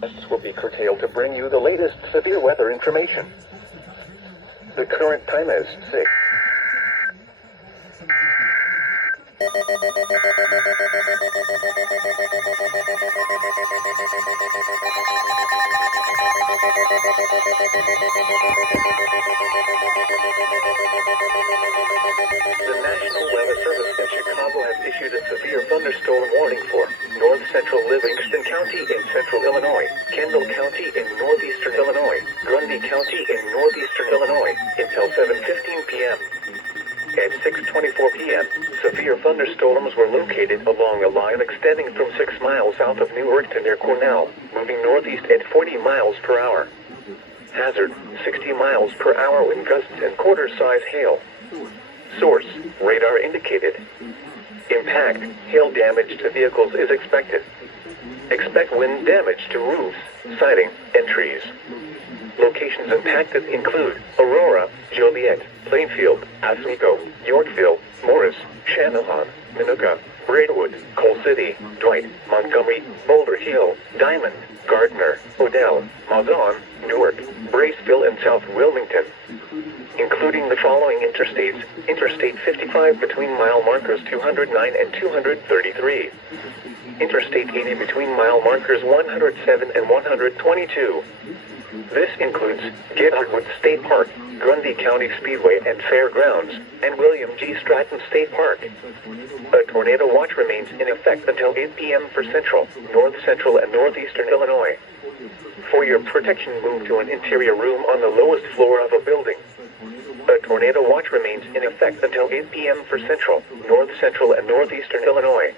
Tests will be curtailed to bring you the latest severe weather information. The current time is 6. The National Weather Service in Chicago has issued a severe thunderstorm warning for north central Livingston County in central Illinois, Kendall County in northeastern Illinois, Grundy County in northeastern Illinois, until 7:15 p.m. At 6:24 p.m., severe thunderstorms were located along a line extending from 6 miles south of Newark to near Cornell, moving northeast at 40 miles per hour. Hazard, 60 miles per hour wind gusts and quarter-size hail. Source, radar indicated. Impact, hail damage to vehicles is expected. Expect wind damage to roofs, siding, and trees. Locations impacted include Aurora, Joliet, Plainfield, Oswego, Yorkville, Morris, Channahon, Minooka, Braidwood, Coal City, Dwight, Montgomery, Boulder Hill, Diamond, Gardner, Odell, Mauzon, Newark, Braceville, and South Wilmington. Including the following interstates: Interstate 55 between mile markers 209 and 233. Interstate 80 between mile markers 107 and 122. This includes Gitterwood State Park, Grundy County Speedway and Fairgrounds, and William G. Stratton State Park. A tornado watch remains in effect until 8 p.m. for central, north central, and northeastern Illinois. For your protection, move to an interior room on the lowest floor of a building. A tornado watch remains in effect until 8 p.m. for central, north central, and northeastern Illinois.